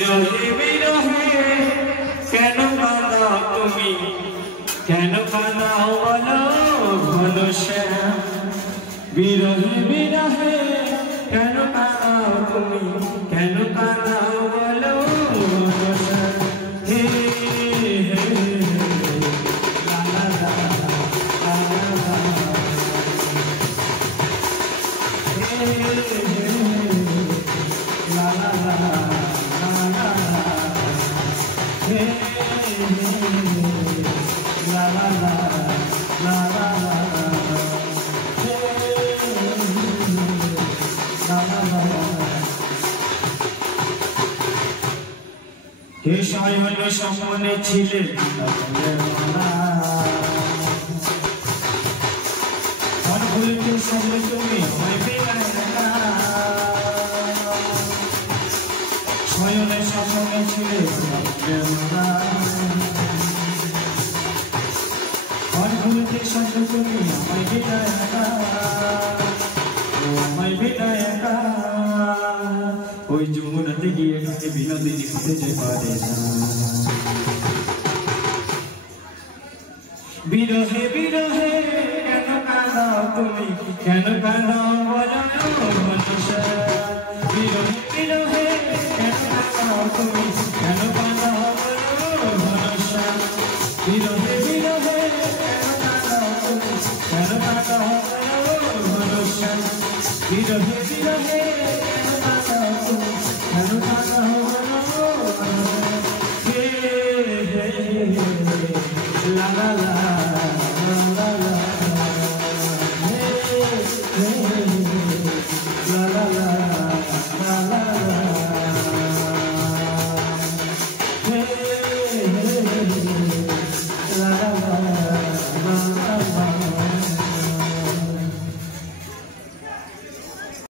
বিরহে বিরহে কেন কাঁদাও তুমি, কেন কাঁদাও বলো ঘন শ্যাম। বিরহে বিরহে কেন কাঁদাও তুমি, কেন কাঁদাও বলো ঘন শ্যাম। হে হে লা লা লা লা লা, হে লা লা লা লা লা, হে la la la la la la, hey la la la la. হে শয়ন সম্মনে ছিলে মন ভুলতে সঙ্গে তুমি হইবে না। শয়নে সম্মনে ছিলে ভুলতে সঙ্গে তুমি আমায় বিদায় একা, আমায় বিদায় একা। ওই যমুনাতে গিয়ে কাছে বিনোদিনী খুঁজে পারে না। বিরহে বিরহে কেন কাঁদাও তুমি, কেন কাঁদাও বলো মনুষ্য। বিরহে বিরহে কেন কাঁদাও তুমি, কেন কাঁদাও বলো মনুষ্য। বিরহে বিরহে কেন কাঁদাও মনুষ্য। বিরহে বিরহে কেন কাঁদাও তুমি, কেন কাঁদাও মনুষ্য। হে হে লা লা লা লা লা লা, হে হে লা লা লা লা লা লা, হে লা লা লা।